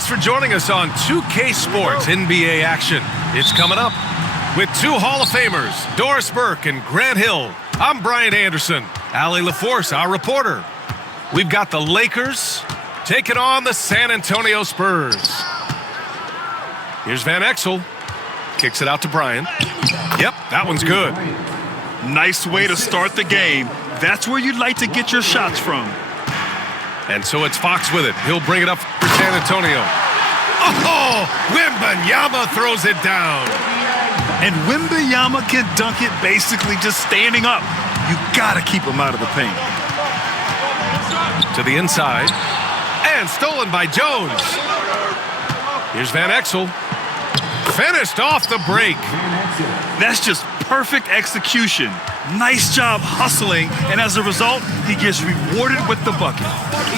thanks for joining us on 2K Sports NBA action. It's coming up with two Hall of Famers, Doris Burke and Grant Hill. I'm Brian Anderson, Allie LaForce, our reporter. We've got the Lakers taking on the San Antonio Spurs. Here's Van Exel. Kicks it out to Brian. Yep, that one's good. Nice way to start the game. That's where you'd like to get your shots from. And so it's Fox with it. He'll bring it up for San Antonio. Oh, Wembanyama throws it down. And Wembanyama can dunk it basically just standing up. You gotta keep him out of the paint. To the inside. And stolen by Jones. Here's Van Exel. Finished off the break. That's just perfect execution. Nice job hustling, and as a result, he gets rewarded with the bucket.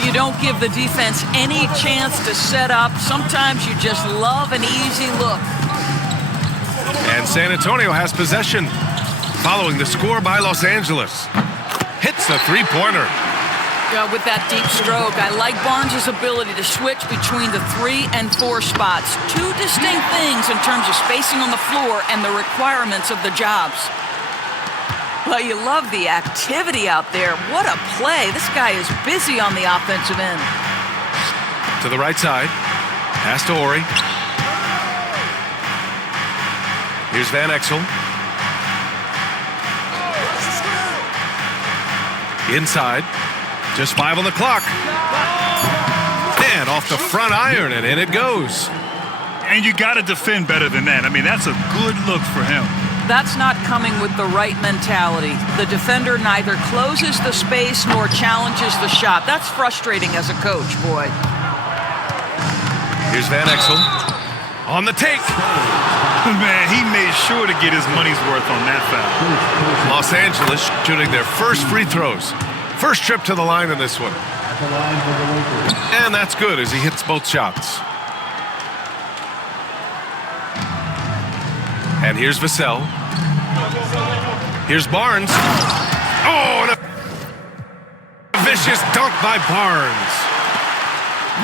You don't give the defense any chance to set up. Sometimes you just love an easy look. And San Antonio has possession. Following the score by Los Angeles. Hits a three-pointer. With that deep stroke, I like Barnes' ability to switch between the 3 and 4 spots. Two distinct things in terms of spacing on the floor and the requirements of the jobs. Well, you love the activity out there. What a play. This guy is busy on the offensive end. To the right side. Pass to Ori. Here's Van Exel. Inside. Just 5 on the clock. And off the front iron, and in it goes. And you got to defend better than that. I mean, that's a good look for him. That's not coming with the right mentality. The defender neither closes the space nor challenges the shot. That's frustrating as a coach, boy. Here's Van Exel. On the take. Man, he made sure to get his money's worth on that foul. Los Angeles shooting their first free throws. First trip to the line in this one. And that's good as he hits both shots. And here's Vassell. Here's Barnes. Oh, and a vicious dunk by Barnes.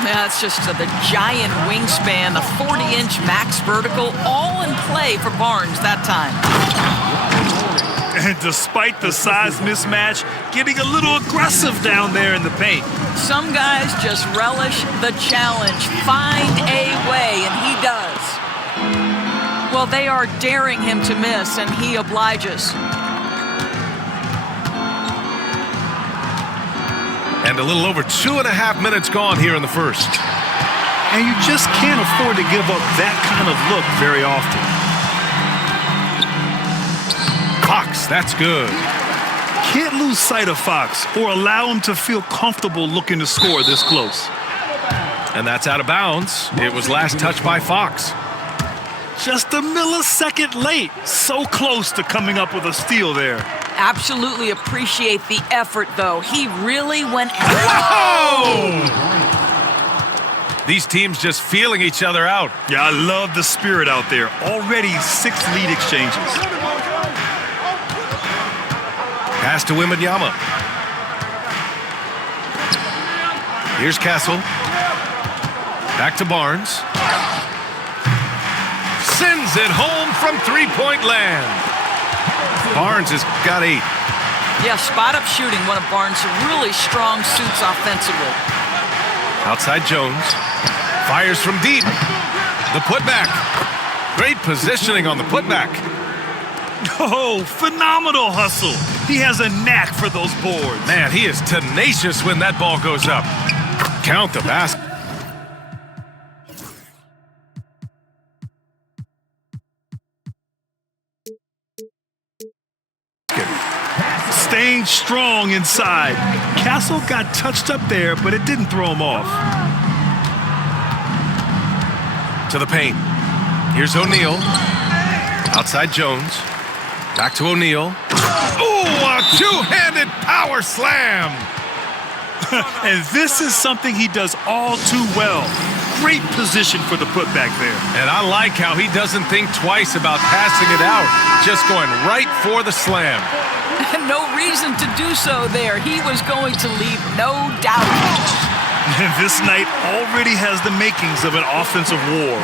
That's just the giant wingspan, the 40-inch max vertical, all in play for Barnes that time. And despite the size mismatch, getting a little aggressive down there in the paint. Some guys just relish the challenge, find a way, and he does. Well, they are daring him to miss, and he obliges. And a little over 2.5 minutes gone here in the first. And you just can't afford to give up that kind of look very often. Fox, that's good. Can't lose sight of Fox or allow him to feel comfortable looking to score this close. And that's out of bounds. It was last touched by Fox. Just a millisecond late. So close to coming up with a steal there. Absolutely appreciate the effort, though. He really went... Whoa! These teams just feeling each other out. Yeah, I love the spirit out there. Already 6 lead exchanges. Pass to Wembanyama. Here's Castle. Back to Barnes. Sends it home from three-point land. Barnes has got 8. Yeah, spot-up shooting, one of Barnes' really strong suits offensively. Outside Jones. Fires from deep. The putback. Great positioning on the putback. Oh, phenomenal hustle. He has a knack for those boards. Man, he is tenacious when that ball goes up. Count the basket. Staying strong inside. Castle got touched up there, but it didn't throw him off. To the paint. Here's O'Neal. Outside Jones. Back to O'Neal. Ooh, a two-handed power slam. And this is something he does all too well. Great position for the putback there. And I like how he doesn't think twice about passing it out. Just going right for the slam. No reason to do so there. He was going to leave no doubt. And this night already has the makings of an offensive war.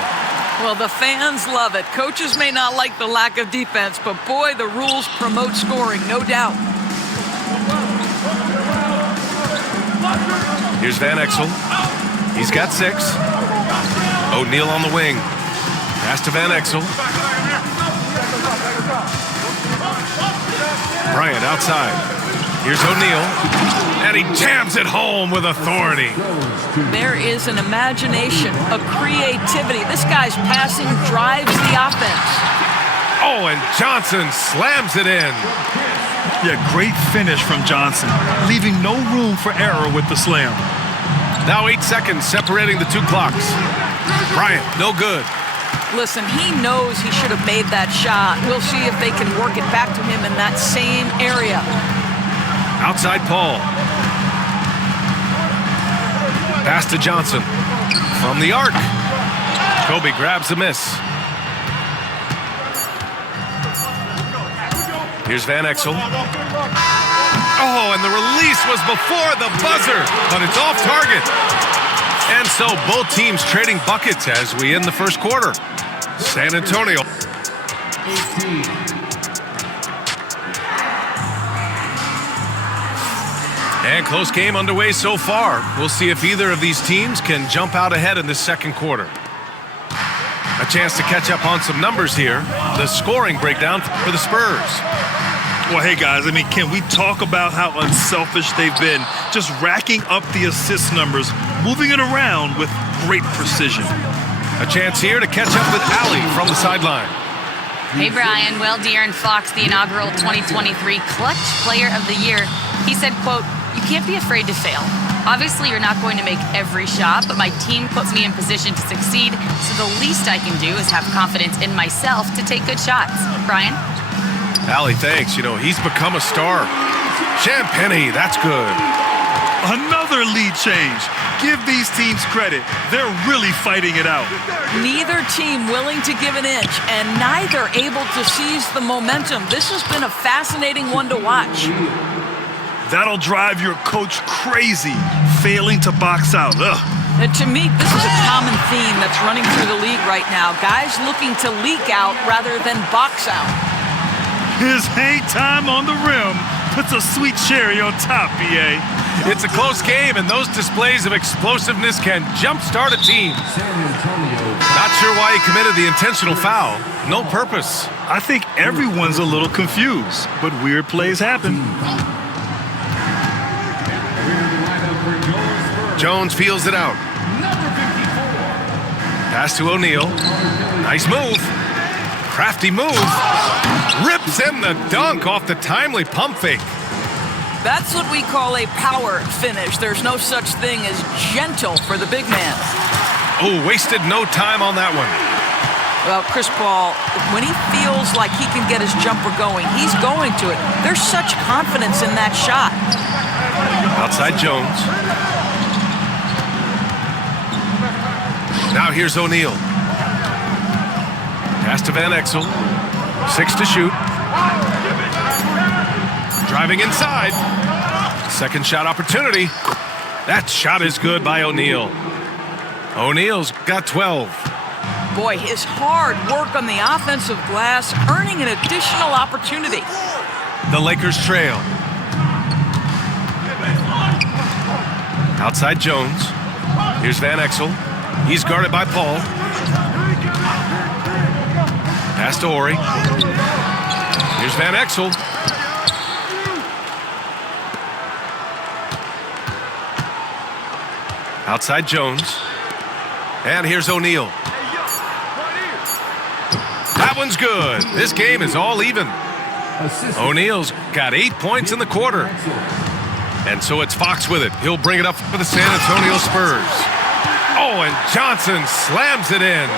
Well, the fans love it. Coaches may not like the lack of defense, but boy, the rules promote scoring, no doubt. Here's Van Exel. He's got 6. O'Neal on the wing. Pass to Van Exel. Bryant outside. Here's O'Neal. And he jams it home with authority. There is an imagination, a creativity. This guy's passing drives the offense. Oh, and Johnson slams it in. Yeah, great finish from Johnson, leaving no room for error with the slam. Now 8 seconds separating the 2 clocks. Bryant, no good. Listen, he knows he should have made that shot. We'll see if they can work it back to him in that same area. Outside Paul. Pass to Johnson. From the arc. Kobe grabs the miss. Here's Van Exel. Oh, and the release was before the buzzer, but it's off target. And so both teams trading buckets as we end the first quarter. San Antonio. And close game underway so far. We'll see if either of these teams can jump out ahead in the second quarter. A chance to catch up on some numbers here. The scoring breakdown for the Spurs. Well, hey, guys, I mean, can we talk about how unselfish they've been? Just racking up the assist numbers, moving it around with great precision. A chance here to catch up with Allie from the sideline. Hey, Brian. Well, De'Aaron Fox, the inaugural 2023 Clutch Player of the Year, he said, quote, "You can't be afraid to fail. Obviously, you're not going to make every shot, but my team puts me in position to succeed, so the least I can do is have confidence in myself to take good shots." Brian? Allie, thanks. You know, he's become a star. Champagnie, that's good. Another lead change. Give these teams credit. They're really fighting it out. Neither team willing to give an inch, and neither able to seize the momentum. This has been a fascinating one to watch. That'll drive your coach crazy, failing to box out. Ugh. And to me, this is a common theme that's running through the league right now. Guys looking to leak out rather than box out. His hang time on the rim puts a sweet cherry on top, BA. It's a close game, and those displays of explosiveness can jumpstart a team. Not sure why he committed the intentional foul. No purpose. I think everyone's a little confused, but weird plays happen. Jones feels it out. Pass to O'Neal. Nice move. Crafty move. Rips in the dunk off the timely pump fake. That's what we call a power finish. There's no such thing as gentle for the big man. Oh, wasted no time on that one. Well, Chris Paul, when he feels like he can get his jumper going, he's going to it. There's such confidence in that shot. Outside Jones. Now here's O'Neal. Pass to Van Exel. 6 to shoot. Driving inside. Second shot opportunity. That shot is good by O'Neal. O'Neal's got 12. Boy, his hard work on the offensive glass, earning an additional opportunity. The Lakers trail. Outside Jones. Here's Van Exel. He's guarded by Paul. Pass to Ori. Here's Van Exel. Outside Jones. And here's O'Neal. That one's good. This game is all even. O'Neal's got 8 points in the quarter. And so it's Fox with it. He'll bring it up for the San Antonio Spurs. Oh, and Johnson slams it in.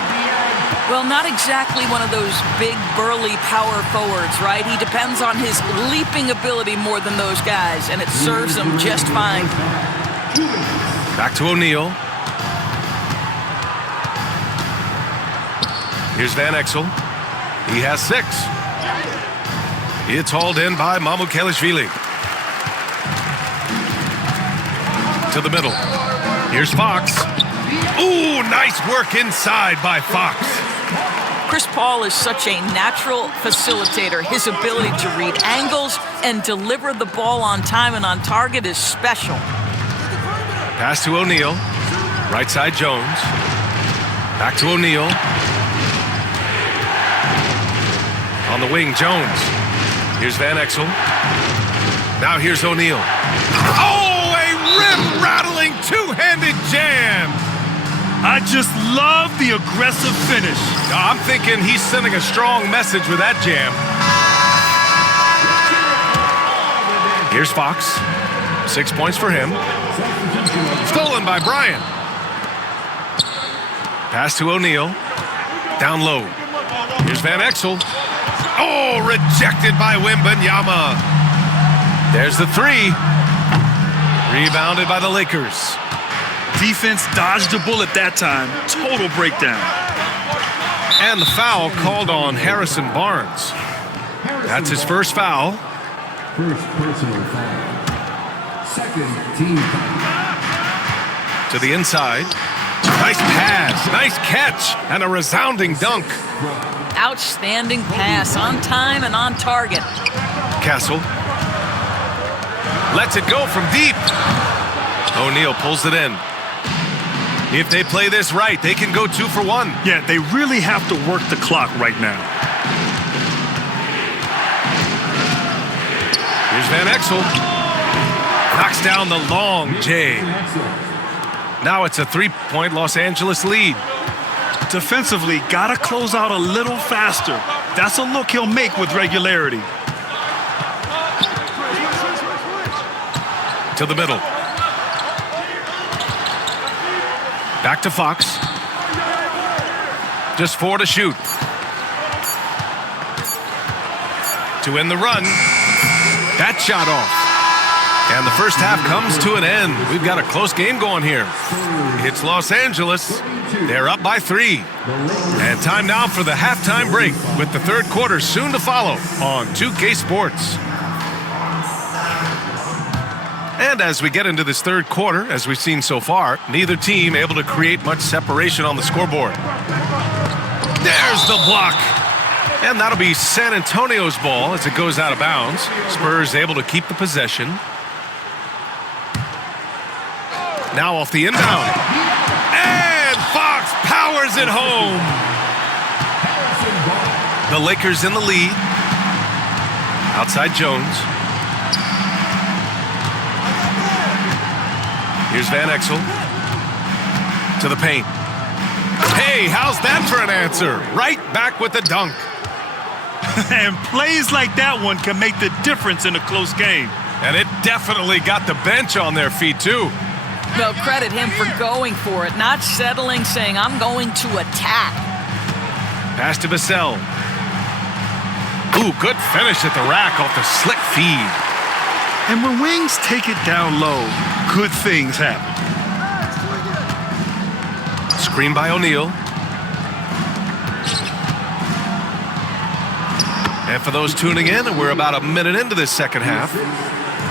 Well, not exactly one of those big, burly power forwards, right? He depends on his leaping ability more than those guys, and it serves him just fine. Back to O'Neal. Here's Van Exel. He has 6. It's hauled in by Mamukelashvili. To the middle. Here's Fox. Ooh, nice work inside by Fox. Chris Paul is such a natural facilitator. His ability to read angles and deliver the ball on time and on target is special. Pass to O'Neal. Right side Jones. Back to O'Neal. On the wing, Jones. Here's Van Exel. Now here's O'Neal. Oh, a rim-rattling two-handed jam. I just love the aggressive finish. I'm thinking he's sending a strong message with that jam. Here's Fox. 6 points for him. Stolen by Bryant. Pass to O'Neal. Down low. Here's Van Exel. Oh, rejected by Wembanyama. There's the three. Rebounded by the Lakers. Defense dodged a bullet that time. Total breakdown. And the foul called on Harrison Barnes. That's his first foul. First personal foul. Second team foul. To the inside. Nice pass, nice catch, and a resounding dunk. Outstanding pass, on time and on target. Castle lets it go from deep. O'Neal pulls it in. If they play this right, they can go 2 for 1. Yeah, they really have to work the clock right now. Here's Van Exel. Knocks down the long J. Now it's a 3-point Los Angeles lead. Defensively, gotta close out a little faster. That's a look he'll make with regularity. To the middle. Back to Fox. Just 4 to shoot. To end the run. That shot off. And the first half comes to an end. We've got a close game going here. It's Los Angeles. They're up by 3. And time now for the halftime break with the third quarter soon to follow on 2K Sports. And as we get into this third quarter, as we've seen so far, neither team able to create much separation on the scoreboard. There's the block. And that'll be San Antonio's ball as it goes out of bounds. Spurs able to keep the possession. Now off the inbound. And Fox powers it home. The Lakers in the lead. Outside Jones. Here's Van Exel. To the paint. Hey, how's that for an answer? Right back with the dunk. And plays like that one can make the difference in a close game. And it definitely got the bench on their feet, too. They'll credit him for going for it, not settling, saying, I'm going to attack. Pass to Vassell. Ooh, good finish at the rack off the slick feed. And when wings take it down low, good things happen. Screen by O'Neal. And for those tuning in, we're about a minute into this second half.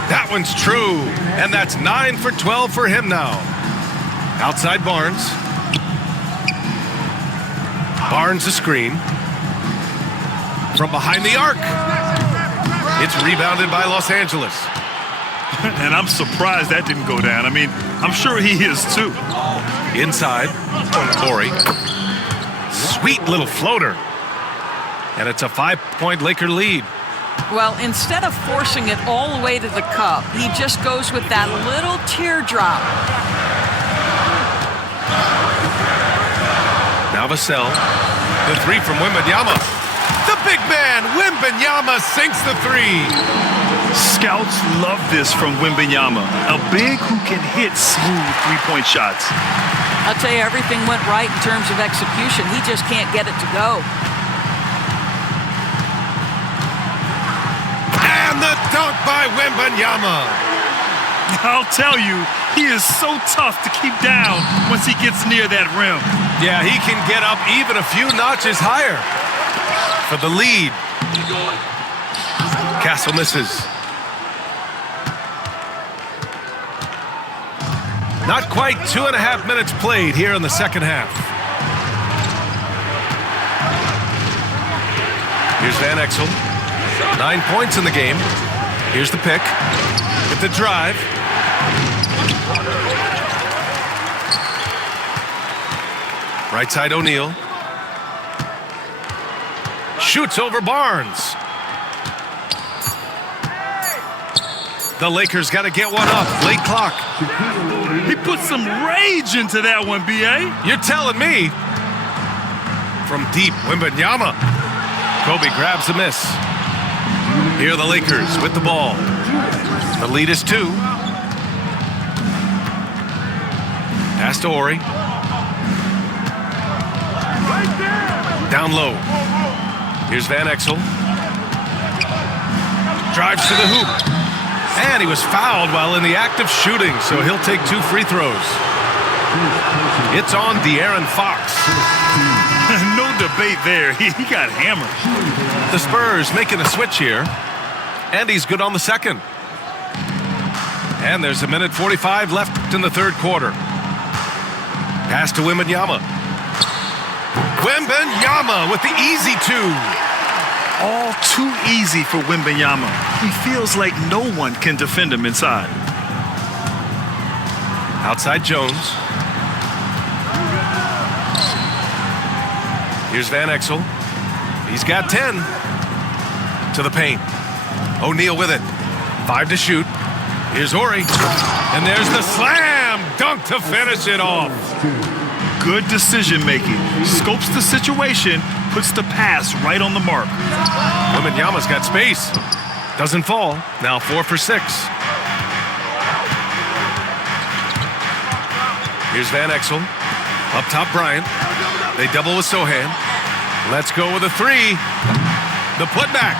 That one's true. And that's 9 for 12 for him now. Outside Barnes. Barnes a screen. From behind the arc. It's rebounded by Los Angeles. And I'm surprised that didn't go down. I mean, I'm sure he is too. Inside. Corey. Sweet little floater. And it's a 5-point Laker lead. Well, instead of forcing it all the way to the cup, he just goes with that little teardrop. Now Vassell. The 3 from Wembanyama. The big man, Wembanyama, sinks the 3. Scouts love this from Wembanyama. A big who can hit smooth three-point shots. I'll tell you, everything went right in terms of execution. He just can't get it to go. And the dunk by Wembanyama. I'll tell you, he is so tough to keep down once he gets near that rim. Yeah, he can get up even a few notches higher for the lead. Castle misses. Not quite 2.5 minutes played here in the second half. Here's Van Exel. 9 points in the game. Here's the pick. With the drive. Right side O'Neal. Shoots over Barnes. The Lakers got to get one up. Late clock. He put some rage into that one, B.A. You're telling me. From deep, Wembanyama. Kobe grabs a miss. Here are the Lakers with the ball. The lead is 2. Pass to Ori. Down low. Here's Van Exel. Drives to the hoop. And he was fouled while in the act of shooting, so he'll take 2 free throws. It's on De'Aaron Fox. No debate there. He got hammered. The Spurs making a switch here. And he's good on the second. And there's 1:45 left in the third quarter. Pass to Wembanyama. Wembanyama with the easy 2. All too easy for Wembanyama. He feels like no one can defend him inside. Outside Jones. Here's Van Exel. He's got 10. To the paint. O'Neal with it. 5 to shoot. Here's Ori. And there's the slam dunk to finish it off. Good decision making. Scopes the situation, puts the pass right on the mark. Wembanyama's got space. Doesn't fall. Now 4 for 6. Here's Van Exel. Up top, Bryant. They double with Sohan. Let's go with a 3. The putback.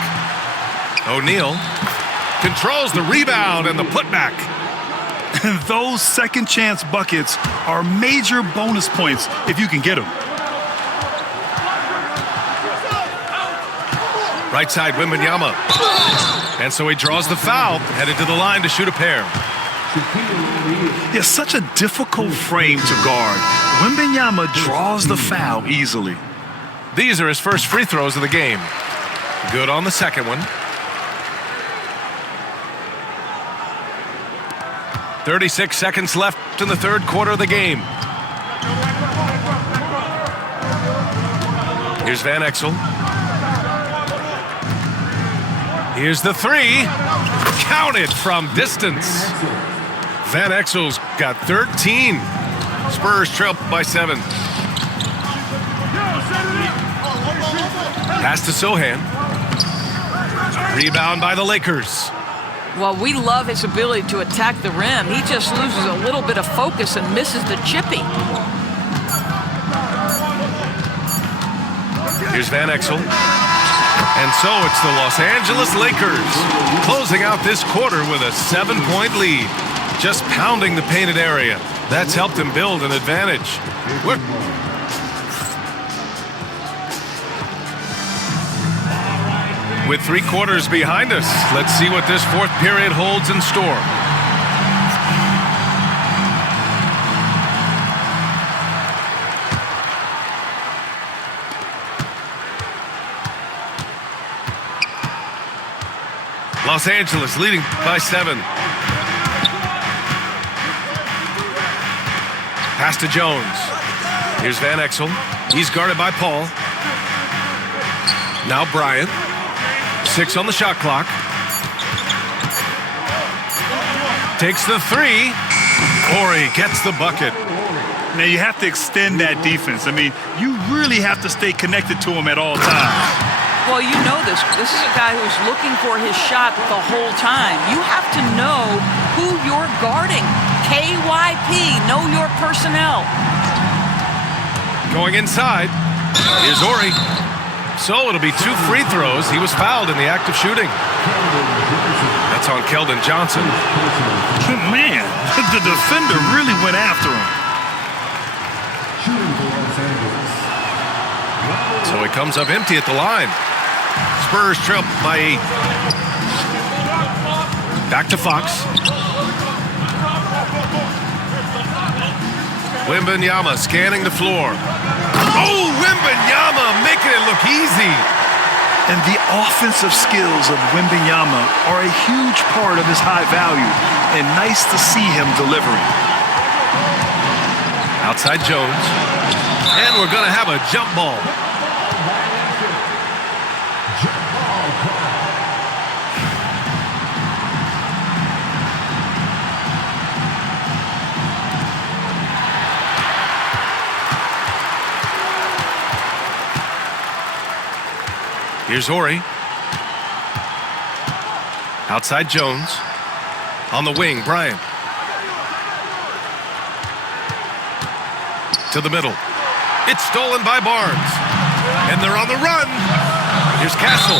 O'Neal controls the rebound and the putback. And those second chance buckets are major bonus points if you can get them. Right side, Wembanyama. And so he draws the foul, headed to the line to shoot a pair. Yeah, such a difficult frame to guard. Wembanyama draws the foul easily. These are his first free throws of the game. Good on the second one. 36 seconds left in the third quarter of the game. Here's Van Exel. Here's the 3. Counted from distance. Van Exel's got 13. Spurs trail by 7. Pass to Sohan. Rebound by the Lakers. Well, we love his ability to attack the rim. He just loses a little bit of focus and misses the chippy. Here's Van Exel. And so it's the Los Angeles Lakers closing out this quarter with a 7-point lead. Just pounding the painted area. That's helped him build an advantage. With 3 quarters behind us, let's see what this fourth period holds in store. Los Angeles leading by 7. Pass to Jones. Here's Van Exel. He's guarded by Paul. Now Bryant. 6 on the shot clock. Takes the 3. Ori gets the bucket. Now you have to extend that defense. I mean, you really have to stay connected to him at all times. Well, you know this. This is a guy who's looking for his shot the whole time. You have to know who you're guarding. KYP, know your personnel. Going inside. Here's Ori. So it'll be 2 free throws. He was fouled in the act of shooting. That's on Keldon Johnson. Man, the defender really went after him. So he comes up empty at the line. Spurs trail by 8. Back to Fox. Wembanyama scanning the floor. Oh, Wembanyama making it look easy. And the offensive skills of Wembanyama are a huge part of his high value, and nice to see him delivering. Outside Jones. And we're going to have a jump ball. Here's Horry. Outside Jones. On the wing, Bryant. To the middle. It's stolen by Barnes. And they're on the run. Here's Castle.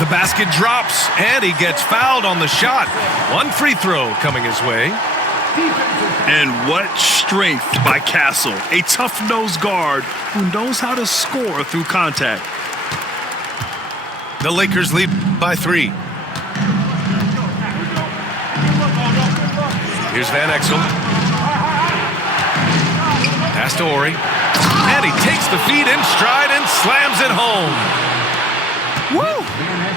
The basket drops, and he gets fouled on the shot. One free throw coming his way. And what strength by Castle. A tough-nosed guard who knows how to score through contact. The Lakers lead by 3. Here's Van Exel. Pass to Horry. And he takes the feed in stride and slams it home. Woo!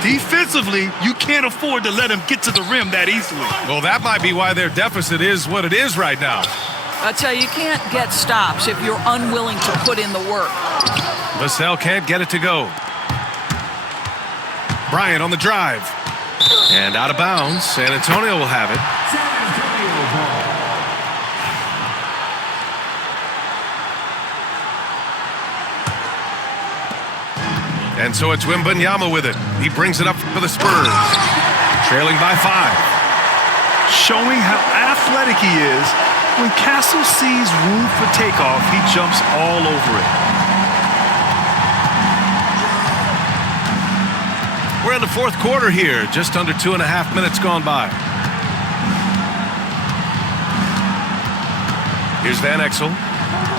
Defensively, you can't afford to let him get to the rim that easily. Well, that might be why their deficit is what it is right now. I tell you, you can't get stops if you're unwilling to put in the work. Vassell can't get it to go. Bryant on the drive. And out of bounds. San Antonio will have it. And so it's Wembanyama with it. He brings it up for the Spurs. Trailing by 5. Showing how athletic he is. When Castle sees room for takeoff, he jumps all over it. We're in the fourth quarter here. Just under 2.5 minutes gone by. Here's Van Exel.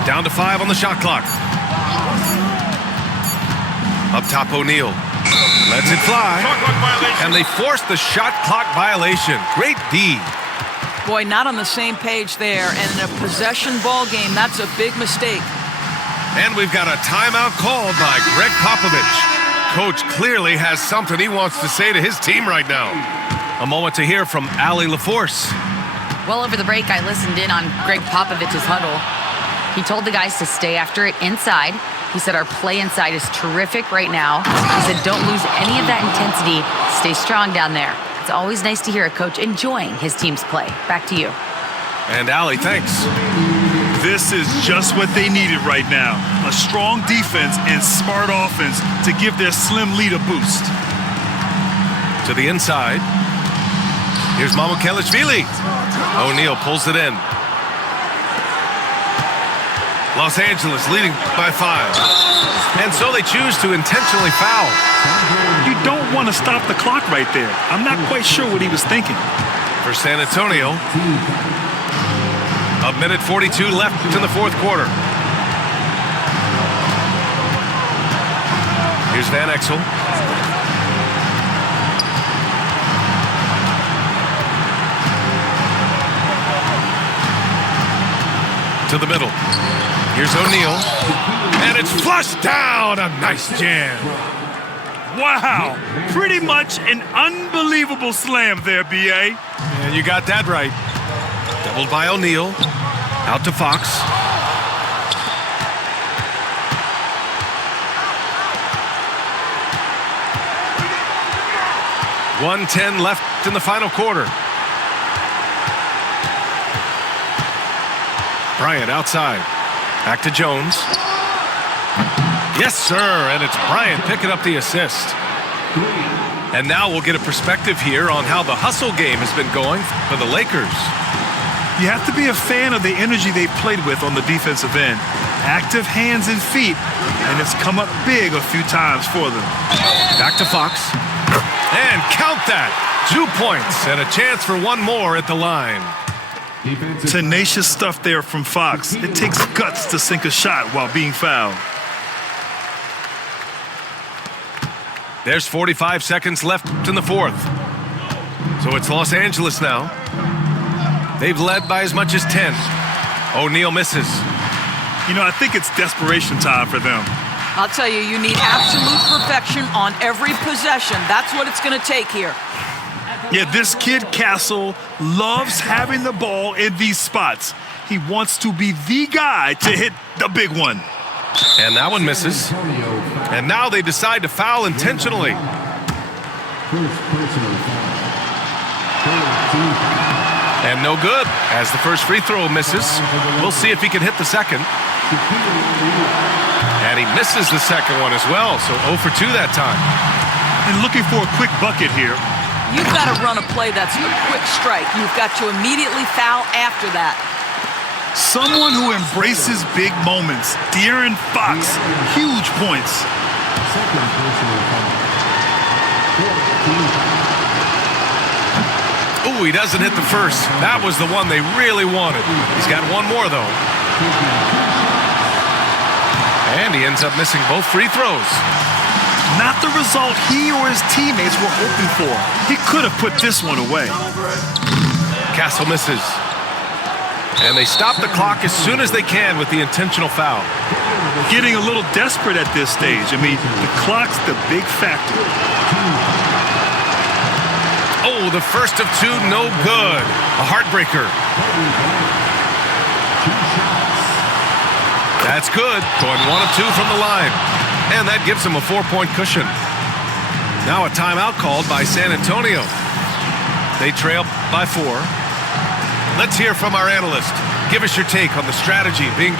Down to 5 on the shot clock. Up top, O'Neal. Lets it fly. And they force the shot clock violation. Great D. Boy, not on the same page there. And in a possession ball game, that's a big mistake. And we've got a timeout called by Greg Popovich. Coach clearly has something he wants to say to his team right now. A moment to hear from Allie LaForce. Well, over the break, I listened in on Greg Popovich's huddle. He told the guys to stay after it inside. He said our play inside is terrific right now. He said don't lose any of that intensity. Stay strong down there. It's always nice to hear a coach enjoying his team's play. Back to you. And Allie, thanks. This is just what they needed right now. A strong defense and smart offense to give their slim lead a boost. To the inside. Here's Mamukelashvili. O'Neal pulls it in. Los Angeles leading by 5. And so they choose to intentionally foul. You don't want to stop the clock right there. I'm not quite sure what he was thinking. For San Antonio, a minute 42 left in the fourth quarter. Here's Van Exel. To the middle. Here's O'Neal. And it's flushed down. A nice jam. Wow. Pretty much an unbelievable slam there, B.A. And you got that right. Doubled by O'Neal. Out to Fox. .110 left in the final quarter. Bryant outside. Back to Jones. Yes, sir. And it's Bryant picking up the assist. And now we'll get a perspective here on how the hustle game has been going for the Lakers. You have to be a fan of the energy they've played with on the defensive end. Active hands and feet, and it's come up big a few times for them. Back to Fox. And count that. 2 points and a chance for one more at the line. Tenacious stuff there from Fox. It takes guts to sink a shot while being fouled. There's 45 seconds left in the fourth. So it's Los Angeles now. They've led by as much as 10. O'Neal misses. You know, I think it's desperation time for them. I'll tell you, you need absolute perfection on every possession. That's what it's going to take here. Yeah, this kid, Castle, loves having the ball in these spots. He wants to be the guy to hit the big one. And that one misses. And now they decide to foul intentionally. First personal foul. And no good, as the first free throw misses. We'll see if he can hit the second. And he misses the second one as well, so 0 for 2 that time. And looking for a quick bucket here. You've got to run a play that's a quick strike. You've got to immediately foul after that. Someone who embraces big moments. De'Aaron Fox, huge points. Second personal foul. Oh, he doesn't hit the first. That was the one they really wanted. He's got one more, though. And he ends up missing both free throws. Not the result he or his teammates were hoping for. He could have put this one away. Castle misses. And they stop the clock as soon as they can with the intentional foul. Getting a little desperate at this stage. I mean, the clock's the big factor. Oh, the first of two, no good. A heartbreaker. That's good. Going 1 of 2 from the line. And that gives them a 4-point cushion. Now a timeout called by San Antonio. They trail by 4. Let's hear from our analyst. Give us your take on the strategy being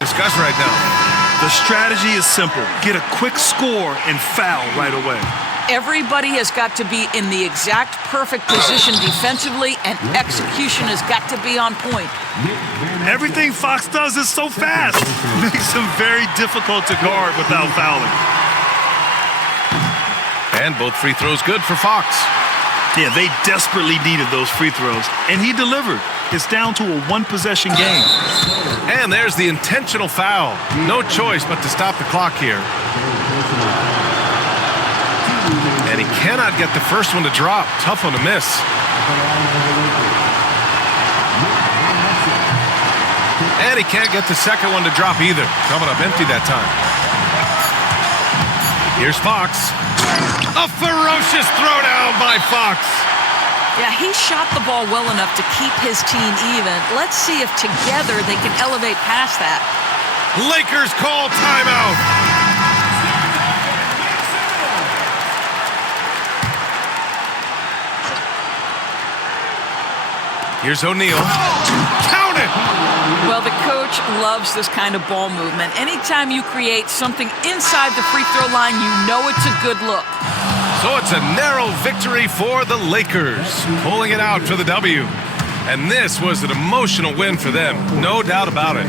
discussed right now. The strategy is simple. Get a quick score and foul right away. Everybody has got to be in the exact perfect position defensively, and execution has got to be on point. Everything Fox does is so fast. Makes him very difficult to guard without fouling. And both free throws good for Fox. Yeah, they desperately needed those free throws, and he delivered. It's down to a one-possession game. And there's the intentional foul. No choice but to stop the clock here. And he cannot get the first one to drop. Tough one to miss. And he can't get the second one to drop either. Coming up empty that time. Here's Fox. A ferocious throwdown by Fox. Yeah, he shot the ball well enough to keep his team even. Let's see if together they can elevate past that. Lakers call timeout. Here's O'Neal. Count it! Well, the coach loves this kind of ball movement. Anytime you create something inside the free throw line, you know it's a good look. So it's a narrow victory for the Lakers, pulling it out for the W. And this was an emotional win for them, no doubt about it.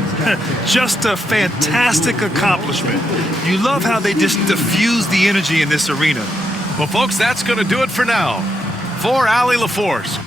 Just a fantastic accomplishment. You love how they just diffuse the energy in this arena. Well, folks, that's going to do it for now. For Allie LaForce,